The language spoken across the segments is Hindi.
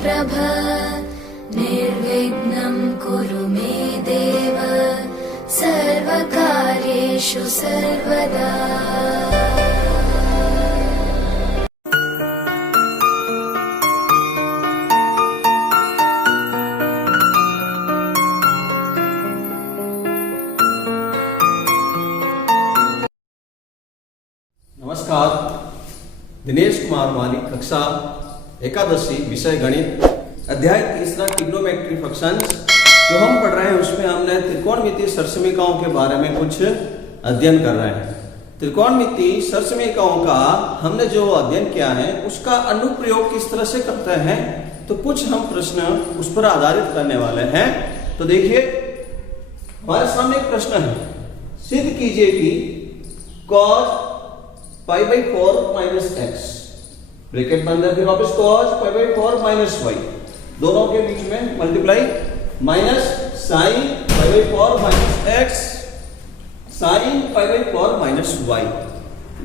प्रभ निर्विघ्नं कुरु मे देव सर्वकार्येषु सर्वदा। नमस्कार, दिनेश कुमार वाली कक्षा एकादशी विषय गणित अध्याय 3 ट्रिग्नोमेट्री फंक्शंस जो हम पढ़ रहे हैं उसमें हमने त्रिकोणमितीय सरसमीकाओं के बारे में कुछ अध्ययन कर रहे हैं। त्रिकोणमितीय सरसमीकाओं का हमने जो अध्ययन किया है उसका अनुप्रयोग किस तरह से करते हैं तो कुछ हम प्रश्न उस पर आधारित करने वाले हैं। तो देखिए हमारे सामने एक प्रश्न है, सिद्ध कीजिए कि cos π/4 माइनस एक्स ब्रैकेट बंद है, फिर वापस cos π/4 माइनस वाई, दोनों के बीच में multiply minus sin π/4 minus x sin π/4 minus y,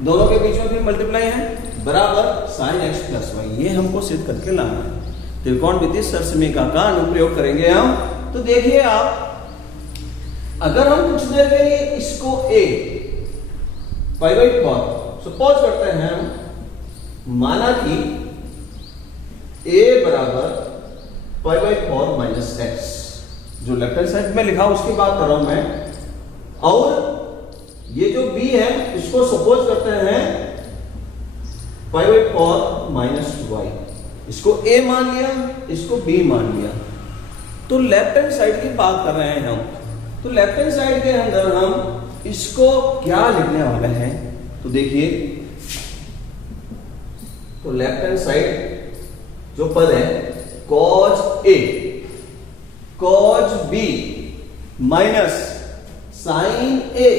दोनों के बीच में फिर मल्टीप्लाई है बराबर sin x प्लस वाई। ये हमको सिद्ध करके लाना है। त्रिकोणमितीय सरसमीका का अनुप्रयोग करेंगे हम। तो देखिए आप, अगर हम कुछ देर के लिए इसको a π/4 सपोज करते हैं हम, माना कि a बराबर π/4 माइनस एक्स, जो लेफ्ट हैंड साइड में लिखा उसकी बात कर रहा हूं मैं, और ये जो b है इसको सपोज करते हैं π/4 माइनस वाई, इसको a मान लिया, इसको b मान लिया। तो लेफ्ट हैंड साइड की बात कर रहे हैं हम। तो लेफ्ट हैंड साइड के अंदर हम इसको क्या लिखने वाले हैं तो देखिए, तो लेफ्ट हैंड साइड जो पद है cos A cos B minus sin A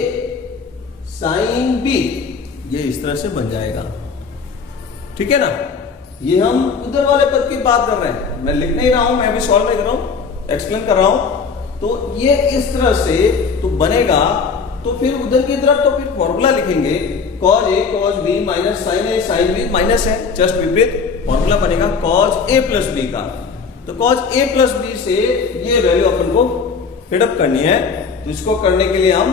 sin B, ये इस तरह से बन जाएगा। ठीक है ना, ये हम उधर वाले पद की बात कर रहे हैं, मैं लिख नहीं रहा हूं, मैं अभी सॉल्व नहीं कर रहा हूं, एक्सप्लेन कर रहा हूं। तो ये इस तरह से तो बनेगा। तो फिर उधर की तरफ तो फिर फॉर्मूला लिखेंगे cos A cos B minus sin A sin B, minus है जस्ट विपरीत, फॉर्मूला बनेगा cos A प्लस B का। तो cos A प्लस B से ये वैल्यू अपन को फिटअप करनी है। तो इसको करने के लिए हम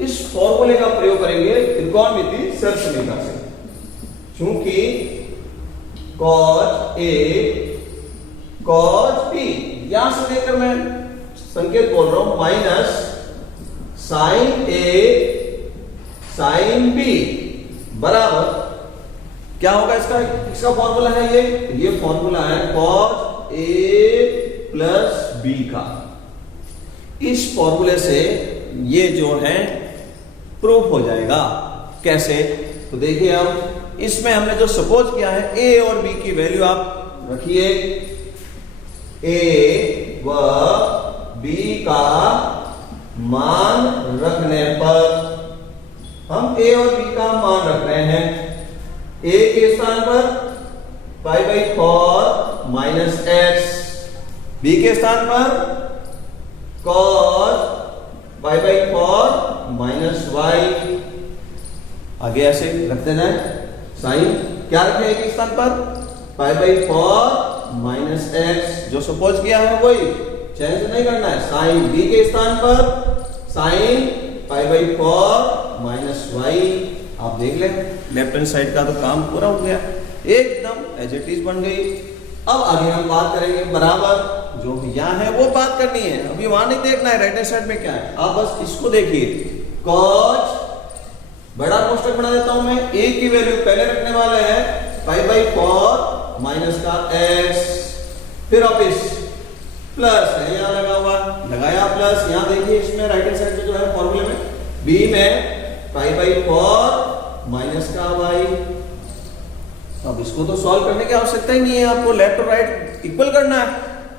इस फॉर्मूले का प्रयोग करेंगे त्रिकोणमितीय सरसमीका से। चूंकि cos A cos B, यहां से लेकर मैं संकेत बोल रहा हूं minus sin A sin B बराबर क्या होगा, इसका फॉर्मूला है ये फॉर्मूला है cos A प्लस B का। इस फॉर्मूले से ये जो है प्रूफ हो जाएगा। कैसे, तो देखिए अब इसमें हमने जो सपोज किया है A और B की वैल्यू आप रखिए, A व B का मान रखने पर हम a और b का मान रख रहे हैं। a के स्थान पर π/4 माइनस एक्स, b के स्थान पर cos π/4 माइनस वाई, आगे ऐसे रखते जाए। साइन क्या रखे a के स्थान पर π/4 माइनस एक्स, जो सपोज किया है वही चेंज नहीं करना है। साइन b के स्थान पर साइन π/4 माइनस वाई, आप देख लें लेफ्ट हैंड साइड का तो काम पूरा हो गया, एकदम एज इट इज बन गई। अब आगे हम बात करेंगे बराबर, जो यहां है वो बात करनी है, अभी वहां नहीं देखना है राइट हैंड साइड में क्या है, आप बस इसको देखिए। cos बड़ा कोष्टक बना देता हूं मैं, a की वैल्यू पहले रखने वाले हैं π/4 माइनस का x, फिर वापिस प्लस है यहां लगा हुआ, लगाया प्लस, यहां देखिए इसमें राइट हैंड साइड में जो है फॉर्मूले में b में π/4 माइनस का y। अब इसको तो सॉल्व करने की आवश्यकता ही नहीं है, आपको लेफ्ट और राइट इक्वल करना है,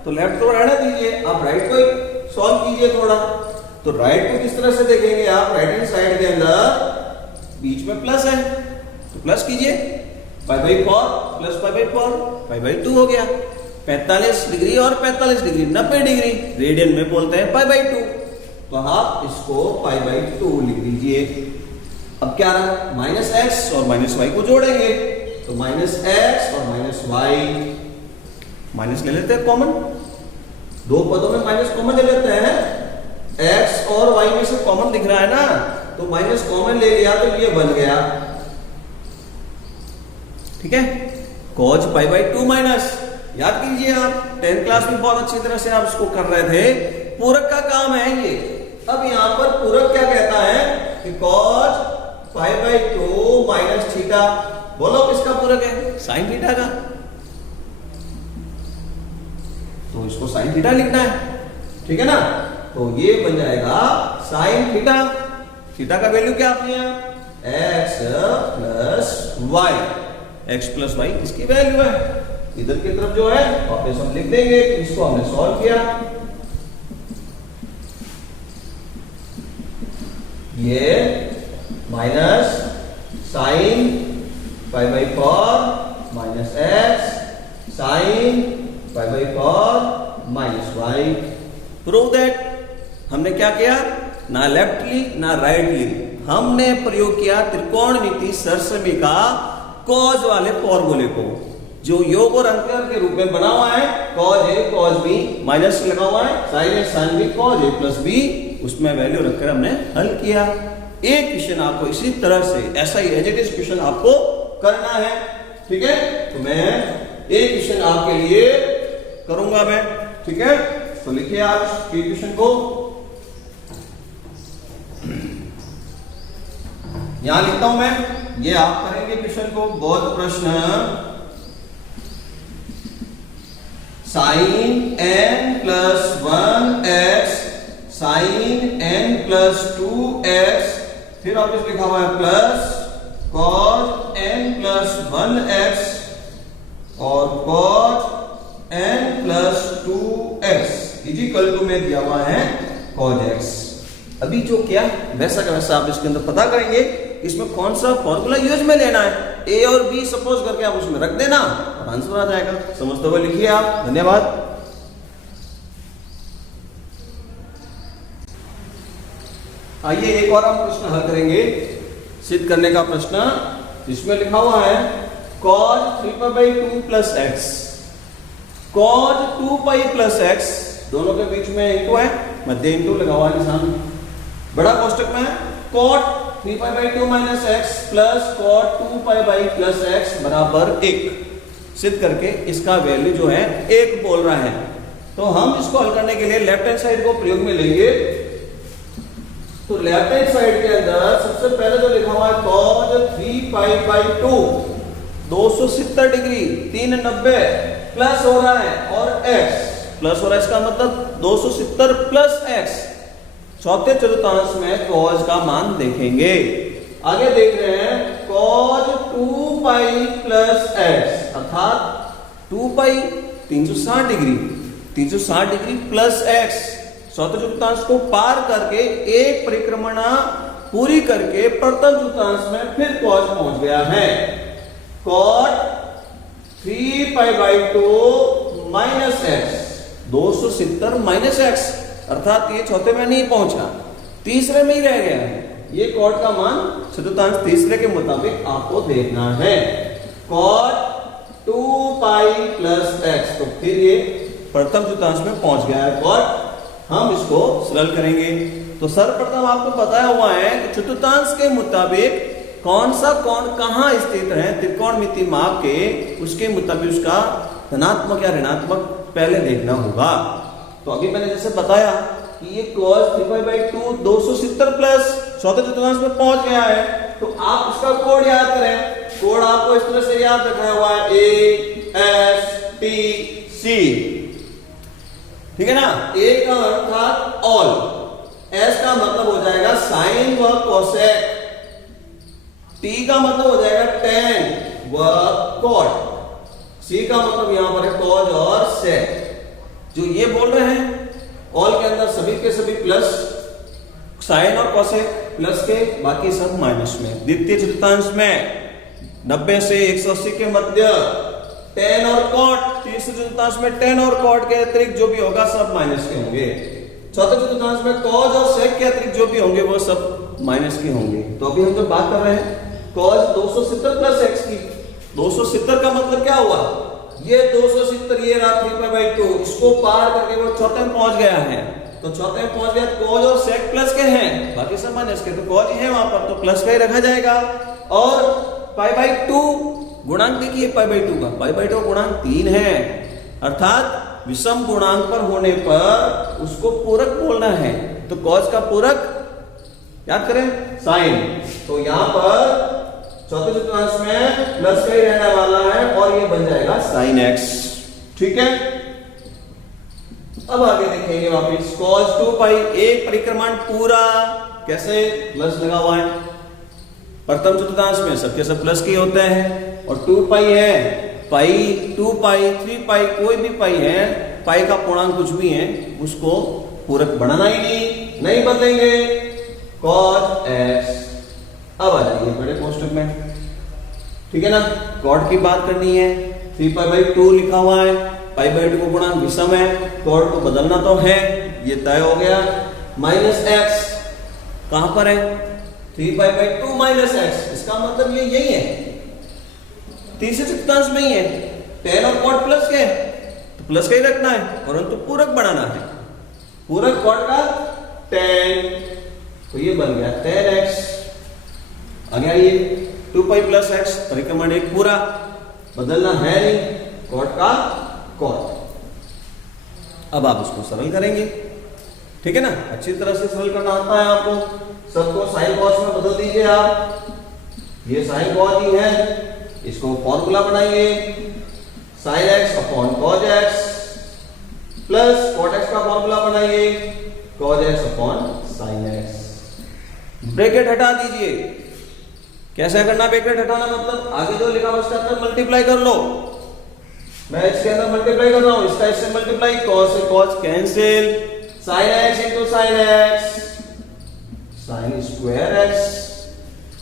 तो लेफ्ट को रहने दीजिए, आप राइट को सॉल्व कीजिए थोड़ा। तो राइट को किस तरह से देखेंगे आप, राइट हैंड साइड के अंदर बीच में प्लस है तो प्लस कीजिए, π/4 प्लस π/4 हो गया। 45 डिग्री और 45 डिग्री 90 डिग्री, रेडियन में बोलते हैं π/2, तो आप इसको π/2 लिख दीजिए। अब क्या रहा, माइनस एक्स और माइनस वाई को जोड़ेंगे, तो माइनस एक्स और माइनस वाई माइनस ले लेते हैं कॉमन, दो पदों में माइनस कॉमन ले लेते हैं। x और y में से कॉमन दिख रहा है ना, तो माइनस कॉमन ले लिया तो ये बन गया, ठीक है, cos पाई बाई 2 माइनस। याद कीजिए आप 10th क्लास में बहुत अच्छी तरह से आप इसको कर रहे थे, पूरक का काम है ये। अब यहां पर पूरक क्या कहता है कि cos pi by 2 minus theta, बोलो किसका पूरक है, साइन थीटा का, तो इसको साइन थीटा लिखना है, ठीक है ना। तो ये बन जाएगा साइन थीटा, थीटा का वैल्यू क्या आपने x plus y, x plus y इसकी वैल्यू है। इधर की तरफ जो है वापस हम लिख देंगे, इसको हमने सॉल्व किया, ये minus sine pi by 4 minus x sine pi by 4 minus y. Prove that हमने क्या किया, ना लेफ्ट ली ना राइट ली, हमने प्रयोग किया त्रिकोणमिति सरसमी का कॉज वाले फॉर्मूले को, जो योग और अंतर के रूप में बना हुआ है, कॉज ए कॉज बी, माइनस लगा हुआ है, साइन ए साइन बी, कॉज ए प्लस बी, उसमें वैल्यू रखकर हमने हल किया। एक क्वेश्चन आपको इसी तरह से ऐसा ही एज इट इज क्वेश्चन आपको करना है, ठीक है। तो मैं एक क्वेश्चन आपके लिए करूंगा मैं, ठीक है। तो लिखिए आप क्वेश्चन को, यहां लिखता हूं मैं, ये आप करेंगे क्वेश्चन को, बहुत प्रश्न sine n plus 1x sine n plus 2x, फिर ऑब्वियस लिखा हुआ है plus cos n plus 1x और cos n plus 2x is equal to में दिया हुआ है cos x। अभी जो किया वैसा का वैसा आप इसके अंदर पता करेंगे, इसमें कौन सा फॉर्मूला यूज में लेना है, ए और बी सपोज करके आप उसमें रख देना और आंसर आ जाएगा। समझते हुए लिखिए आप, धन्यवाद। आइए एक और हम प्रश्न हल करेंगे, सिद्ध करने का प्रश्न, जिसमें लिखा हुआ है cos 3 pi by 2 plus x, cos 2 pi plus x, दोनों के बीच में इंटू है, मध्य इंटू लगा हुआ है निशान, बड़ा कोष्टक में cot 3 pi by 2 minus x plus cot 2 pi by plus x बराबर 1, सिद्ध करके इसका वैल्यू जो है 1 बोल रहा है। तो हम इसको हल करने के लिए लेफ्ट हैंड साइड को प्रयोग में लेंगे। तो लेफ्ट हैंड साइड के अंदर सबसे पहले जो लिखा हुआ है cos 3 pi by 2 270 degree 390 plus हो रहा है और x प्लस हो रहा है, इसका मतलब 270 प्लस x, चौथे चतुर्थांश में cos का मान देखेंगे। आगे देख रहे हैं cos 2 पाई प्लस x अर्थात 2 पाई 360 डिग्री 360 डिग्री प्लस x, चौथे चतुर्थांश को पार करके एक परिक्रमा पूरी करके प्रथम चतुर्थांश में फिर cos पहुंच गया है। cot 3 pi by 2 minus x 270 minus x, अर्थात ये चौथे में नहीं पहुंचा, तीसरे में ही रह गया है। ये cot का मान चतुर्थांश तीसरे के मुताबिक आपको देखना है। cot 2 पाई प्लस एक्स, तो फिर ये प्रथम चतुर्थांश में पहुंच गया है cot, हम इसको सरल करेंगे। तो सर्वप्रथम आपको बताया हुआ है कि चतुर्थांश के मुताबिक कौन सा कोण कहां स्थित है त्रिकोणमिति माप के, उसके मुताबिक उसका धनात्मक या ऋणात्मक पहले देखना होगा। तो अभी मैंने जैसे बताया कि ये cos 3 पाई बाई 2 270 प्लस चौथे चतुर्थांश में पहुंच गया है, तो आप इसका कोड याद करें। कोड आपको इस तरह से याद रखा हुआ है ASTC, ठीक है ना। A का अर्थात ऑल, S का मतलब हो जाएगा साइन व कोसेक, T का मतलब हो जाएगा टेन व कॉट, C का मतलब यहां पर है कॉज और सेक। जो ये बोल रहे हैं ऑल के अंदर सभी के सभी प्लस, साइन और कोसेक प्लस के, बाकी सब माइनस में। द्वितीय चतुर्थांश में 90 से 180 के मध्य टेन और कॉट, तीसरे चतुर्थांश में टेन और कॉट के अतिरिक्त जो भी होगा सब माइनस के होंगे। चौथे चतुर्थांश में कॉज और सेक के अतिरिक्त जो भी होंगे वो सब माइनस के होंगे। तो अभी हम जो बात कर रहे हैं कॉज 270 प्लस एक्स की, 270 का मतलब क्या हुआ ये 270 ये रहा 3π/2, इसको पार करके वो चौथे में पहुंच गया है। तो चौथे में पहुंच गया, कॉज और सेक प्लस के हैं, बाकी सब माइनस के, तो कॉज ही है वहां पर, तो प्लस का ही रखा जाएगा। और π/2 गुणांक देखिए π/2 का, π/2 गुणांक 3 है, अर्थात विषम गुणांक पर होने पर उसको पूरक बोलना है। तो कॉज का पूरक याद करें साइन, तो यहां पर चौथे चतुर्थांश में प्लस का ही रहने वाला है और ये बन जाएगा साइन एक्स। ठीक है, अब आगे देखेंगे वापिस cos 2π, एक परिक्रमण पूरा, कैसे प्लस लगा हुआ है, प्रथम चतुर्थांश में सबके सब प्लस के होते हैं, और 2π है, पाई 2π 3π कोई भी पाई है, पाई का पूर्णांक कुछ भी है, उसको पूरक बढ़ाना ही नहीं बदलेंगे, cos x। अब आ जाइए बड़े कोष्टक में, ठीक है ना, कॉड की बात करनी है, 3π/2 लिखा हुआ है, π/2 को गुणांक विषम है, कॉड को बदलना तो है, ये तय हो गया। -x कहां पर है, 3π/2 -x, इसका मतलब ये यही है, तीसरे चतुर्थांश में ही है, tan और cot प्लस के, तो प्लस का ही रखना है, परंतु पूरक बढ़ाना है, पूरक cot का tan, तो ये बन गया tan x। आगे आइए 2π + x, परिक्रमण एक पूरा, बदलना है नहीं, cot का cot। अब आप उसको सरल करेंगे, ठीक है ना, अच्छी तरह से सरल करना आता है आपको, सबको साइन कॉस में बदल दीजिए आप, ये साइन कॉस ही है, इसको फॉर्मूला बनाइए, sin x upon cos x plus cot x का फॉर्मूला बनाइए, cos x upon sin x। Bracket हटा दीजिए, कैसे करना ब्रैकेट हटाना, मतलब आगे जो लिखा हुआ उसके अंदर मल्टीप्लाई कर लो, मैं इसके अंदर मल्टीप्लाई कर रहा हूं, इसका इससे मल्टीप्लाई, cos से cos cancel, sin x into sin x, sin square x,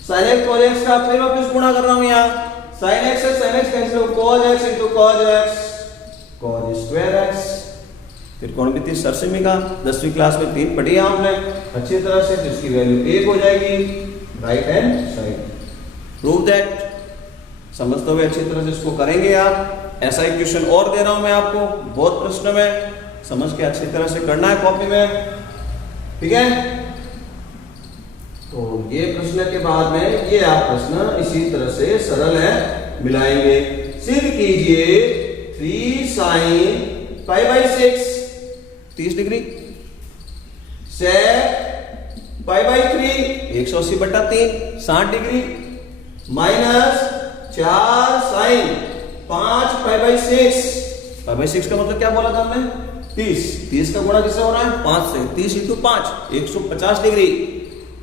sin x cos x का फिर वापस गुणा कर रहा हूं यहाँ, sin x से sin x cancel, cos x into cos x, cos square x। त्रिकोणमिति सरसमी का 10वीं क्लास में 3 पढ़ी है हमने अच्छी तरह से, जिसकी वैल्यू 1 हो जाएगी right hand side. Prove that, समझते हुए अच्छी तरह से इसको करेंगे आप। ऐसा एक क्वेश्चन और दे रहा हूं मैं आपको, बहुत प्रश्न में, समझ के अच्छी तरह से करना है कॉपी में, ठीक है। तो ये प्रश्न के बाद में ये आप प्रश्न इसी तरह से सरल है मिलाएंगे। सिद्ध कीजिए 3 sin π/6 30 degree sec π/3 180/3 60 degree minus 4 sin 5 π/6, π/6 का मतलब क्या बोला था हमने, 30 का गुणा किससे हो रहा है 5 से, 30 × 5 150 डिग्री,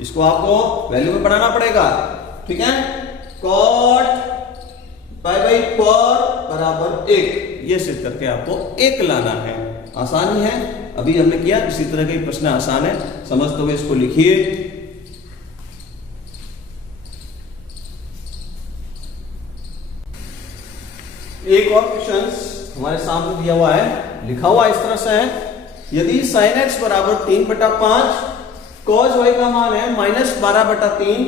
इसको आपको वैल्यू में बढ़ाना पड़ेगा, ठीक है। cot π/4 बराबर 1, ये सिद्ध करके आपको 1 लाना है, आसानी है, अभी हमने किया, इसी तरह के प्रश्न आसान है, समझते हुए इसको लिखिए। एक और क्वेश्चन हमारे सामने दिया हुआ है, लिखा हुआ इस तरह से है, यदि sin x बराबर 3/5, cos y का मान है -12/3,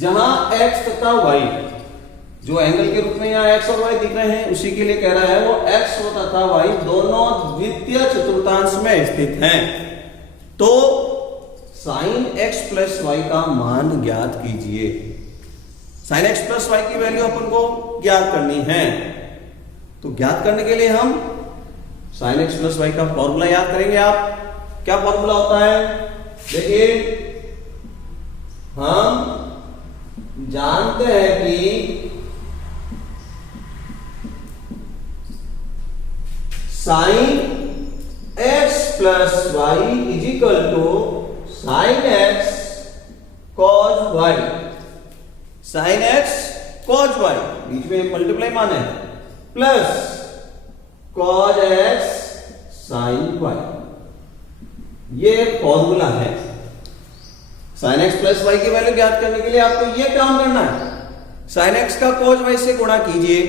जहां x तथा y जो एंगल के रूप में यहाँ x और y दिख रहे हैं, उसी के लिए कह रहा है वो x तथा y दोनों द्वितीय चतुर्थांश में स्थित हैं, तो sin x + y का मान ज्ञात कीजिए। sin x + y की वैल्यू अपन को ज्ञात करनी है, तो ज्ञात करने के लिए हम sin x + y का फॉर्मूला याद करेंगे। आप क्या फॉर्मूला होता है, देखिए हम जानते हैं कि sin x + y = sin x cos y, sin x cos y बीच में मल्टीप्लाई मान है, plus cos x sin y, ये फॉर्मूला है। sin x + y की वैल्यू ज्ञात करने के लिए आपको ये काम करना है, sin x का cos y से गुणा कीजिए,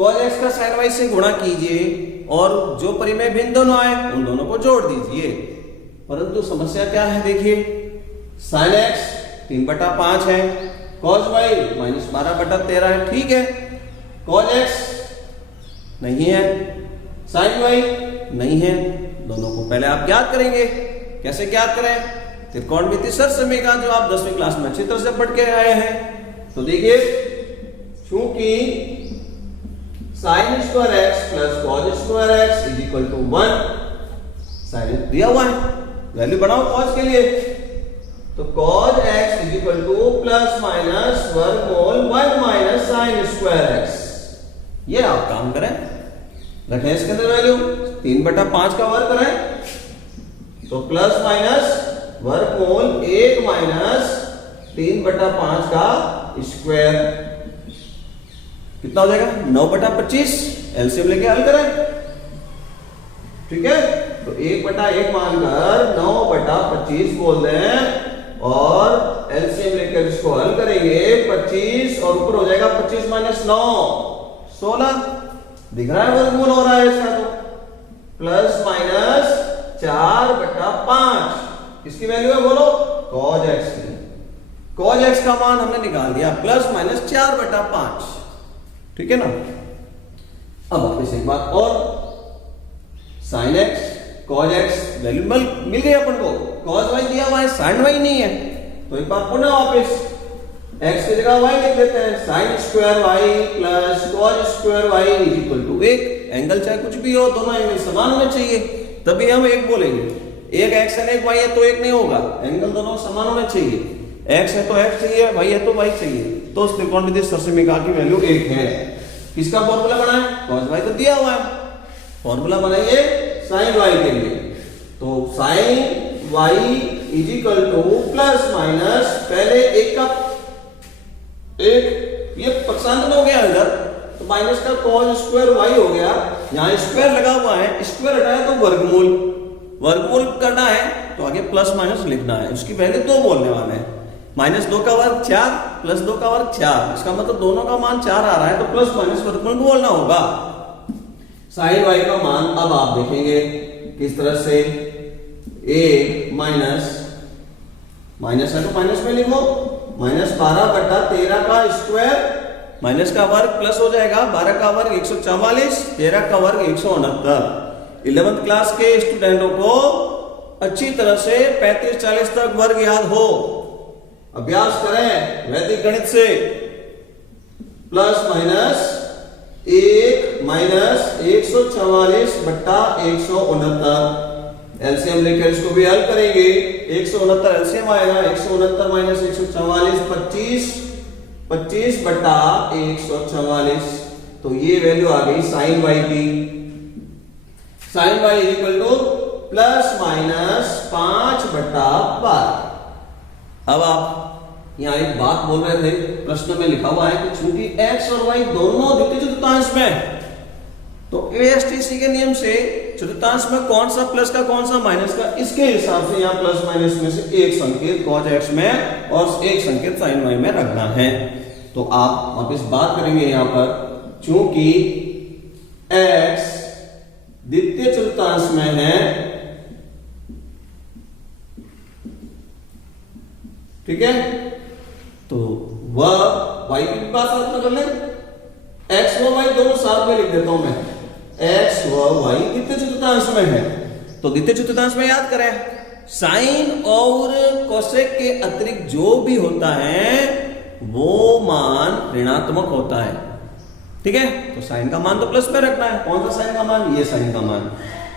cos x का sin y से गुणा कीजिए, और जो परिमेय भिन्न दोनों आए उन दोनों को जोड़ दीजिए। परंतु समस्या क्या है, देखिए sin x 3/5 है, cos y -12/13 है, ठीक है, cos x नहीं है, साइन वाई नहीं है। दोनों को पहले आप ज्ञात करेंगे। कैसे ज्ञात करें? त्रिकोणमितीय सरसमीकरण जो आप 10वीं क्लास में अच्छी तरह से पढ़ के आए हैं। तो देखिए, चूंकि sine square x plus cos square x is equal to 1, sine दिया हुआ है, वैल्यू बनाओ कॉज के लिए। तो cos x is equal to plus minus वर्गमूल 1 माइनस साइन स्क्वायर एक्स। ये आप काम करें, रखें इसके अंदर वैल्यू 3/5 का वर्ग करें, तो प्लस माइनस वर्गमूल 1 माइनस 3/5 का स्क्वायर कितना हो जाएगा? 9/25। एलसीएम लेके हल करें, ठीक है। तो 1/1 मानकर 9/25 बोल दें और एलसीएम लेकर इसको हल करेंगे। 25 और ऊपर हो जाएगा 25 माइनस 9 16। दिख रहा है वर्गमूल हो रहा है इसका। तो प्लस माइनस 4/5 इसकी वैल्यू है, बोलो cos x की। cos x का मान हमने निकाल दिया प्लस माइनस 4/5, ठीक है ना। अब वापस एक बात और, sin x cos x value मिल गई अपन को। cos y दिया हुआ है, sin y नहीं है। तो एक बार पुनः वापस x की जगह y लिख देते हैं। sin square y plus cos square y is equal to 1। Angle चाहे कुछ भी हो, दोनों एंगल समान होने चाहिए, तभी हम 1 बोलेंगे। एक x है एक y है तो 1 नहीं होगा, एंगल दोनों समान होने चाहिए। x है तो x चाहिए, y है तो y चाहिए। तो उस त्रिकोणमितीय सरसमीकरण की वैल्यू 1 है। किसका फॉर्मूला बनाए? cos y तो दिया हुआ है, फॉर्मूला बनाइए sin y के लिए। तो sin y is equal to plus minus पहले 1 का 1 ये पक्षांतर हो गया इधर, तो माइनस का cos स्क्वायर y हो गया। यहां स्क्वायर लगा हुआ है, स्क्वायर हटाया तो वर्गमूल, वर्गमूल करना है तो आगे प्लस माइनस लिखना है। उसकी वैल्यू 2 बोलने वाले हैं। -2 का वर्ग 4 प्लस 2 का वर्ग 4, इसका मतलब दोनों का मान 4 आ रहा है, तो प्लस माइनस वर्गमूल बोलना होगा। साइन y का मान अब आप देखेंगे किस तरह से, a माइनस है तो माइनस में लिखो, -12/13 का स्क्वायर, माइनस का वर्ग प्लस हो जाएगा, 12 का वर्ग 144, 13 का वर्ग 169। 11th क्लास के स्टूडेंटों को अच्छी तरह से 35-40 तक वर्ग याद हो, अभ्यास करें वैदिक गणित से। Plus minus 1 minus 144/169। एलसीएम लेकर इसको भी हल करेंगे। 169 एलसीएम आएगा, 169 माइनस 144 25/144। तो ये वैल्यू आ गई साइन y की। Sine y is equal to plus minus 5/12। अब आप यहां एक बात बोल रहे थे, प्रश्न में लिखा हुआ है कि चूंकि x और y दोनों द्वितीय चतुर्थांश में, तो एएसटीसी के नियम से चतुर्थांश में कौन सा प्लस का कौन सा माइनस का, इसके हिसाब से यहां प्लस माइनस में से एक संकेत cos x में और एक संकेत sin y में रखना है। तो आप वापस बात करेंगे यहां पर, चूंकि x द्वितीय चतुर्थांश में है, ठीक है, तो वह y की बात साथ कर लें, x व y दोनों साथ में लिख देता हूं मैं। x व y द्वितीय चतुर्थांश में है, तो द्वितीय चतुर्थांश में याद करें साइन और कोसेक के अतिरिक्त जो भी होता है वो मान ऋणात्मक होता है, ठीक है। तो साइन का मान तो प्लस में रखना है। कौन सा साइन का मान? ये साइन का मान।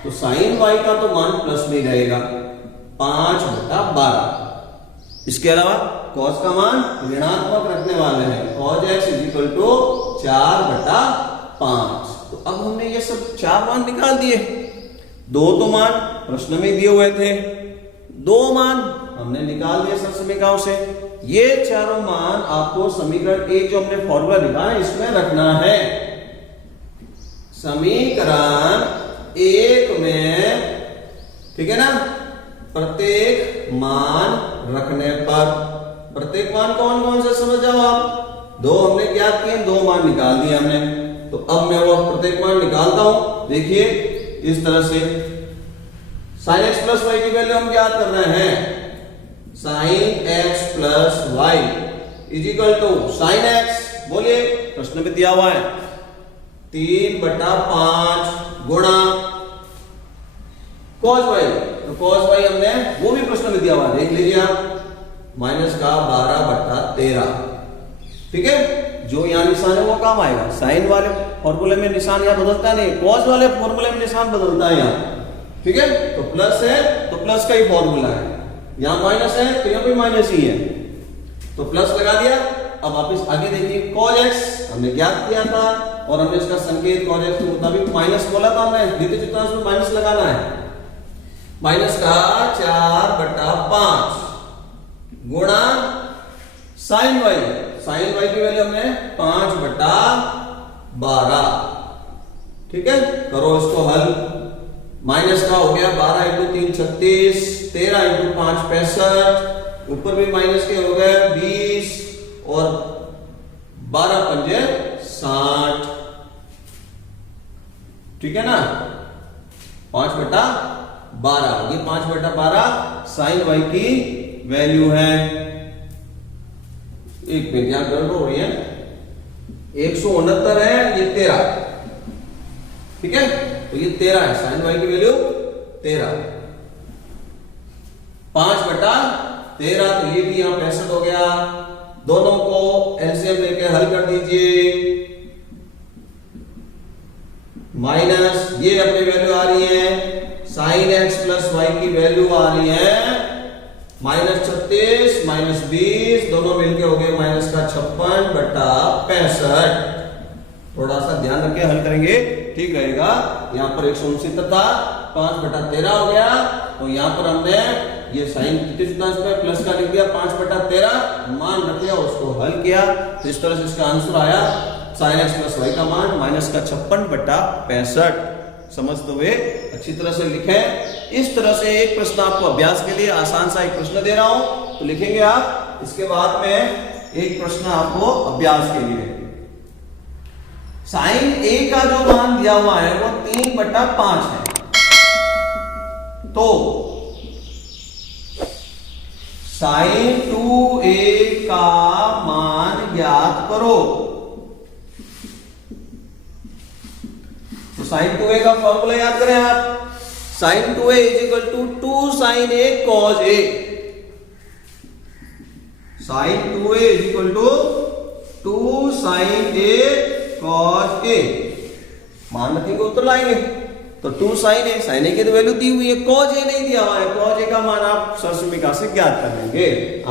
तो साइन y का तो मान प्लस में रहेगा 5/12। इसके अलावा cos का मान ऋणात्मक रखने वाले हैं, cos x is equal to 4/5। तो अब हमने ये सब 4 मान निकाल दिए। 2 तो मान प्रश्न में दिए हुए थे, 2 मान हमने निकाल दिए सरसमीकरणों से। ये चारों मान आपको समीकरण 1 जो हमने फॉर्मूला लिखा है इसमें रखना है। समीकरण 1 में, ठीक है ना, प्रत्येक मान रखने पर, प्रत्येक मान कौन कौन से समझ जाओ आप। 2 हमने ज्ञात किए, 2 मान निकाल दिए हमने। तो अब मैं वो प्रत्येक मान निकालता हूं। देखिए इस तरह से sin x प्लस y की वैल्यू हम ज्ञात कर रहे हैं। sin x plus y is equal to sin x, बोलिए प्रश्न में दिया हुआ है 3/5 गुणा cos y। तो cos y हमने वो भी प्रश्न में दिया हुआ देख लीजिए आप, माइनस का 12/13। ठीक है, जो यहाँ निशान है वो काम आएगा। साइन वाले फॉर्मूले में निशान यहाँ बदलता नहीं, cos वाले फॉर्मूले में निशान बदलता है यहाँ। ठीक है, तो प्लस है तो प्लस का ही फॉर्मूला है, यहाँ माइनस है तो यहाँ पे माइनस ही है, तो प्लस लगा दिया। अब वापस आगे देखिए, cos x हमने ज्ञात किया था और हमने इसका संकेत cos x के मुताबिक माइनस बोला था हमने, द्वितीय चतुर्थांश में माइनस लगाना है। माइनस का 4/5 गुणा साइन y। साइन y की वैल्यू हमने 5/12। ठीक है, करो इसको हल। माइनस का हो गया 12 × 3 36, 13 × 5 65, ऊपर भी माइनस के हो गए 20 और 12 पंजे 60। ठीक है ना, 5/12। ये 5/12 साइन y की वैल्यू है। एक मिनट, यहां गड़बड़ हो रही है, 169 है, ये 13। ठीक है, तो ये 13 है, साइन y की वैल्यू 13। 5/13, तो ये भी यहां 65 हो गया। दोनों को एलसीएम लेके हल कर दीजिए। माइनस ये अपनी वैल्यू आ रही है, साइन x प्लस y की वैल्यू आ रही है -36 -20, दोनों मिलके हो गए माइनस का 56/65। थोड़ा सा ध्यान रख के हल करेंगे, ठीक रहेगा। यहाँ पर 169 था, 5/13 हो गया, तो यहाँ पर हमने ये साइन चतुर्थांश में प्लस का लिख दिया 5/13, मान रख लिया, उसको हल किया, तो इस तरह से इसका आंसर आया साइन x प्लस y का मान माइनस का 56/65। समझते हुए अच्छी तरह से लिखें। इस तरह से एक प्रश्न आपको अभ्यास के लिए आसान सा एक प्रश्न दे रहा हूं, तो लिखेंगे आप। इसके बाद में एक प्रश्न आपको अभ्यास के लिए, साइन a का जो मान दिया हुआ है वो 3/5 है, तो साइन 2a का मान ज्ञात करो। तो साइन 2a का फॉर्मूला याद करें आप, sine 2a = 2 sin a cos a। Sine 2a = 2 sin a cos a, मान रखेंगे उत्तर लाएंगे। तो 2 sin a, sin a की तो वैल्यू दी हुई है, cos a नहीं दिया हुआ है, cos a का मान आप सरसमीका से ज्ञात कर लेंगे।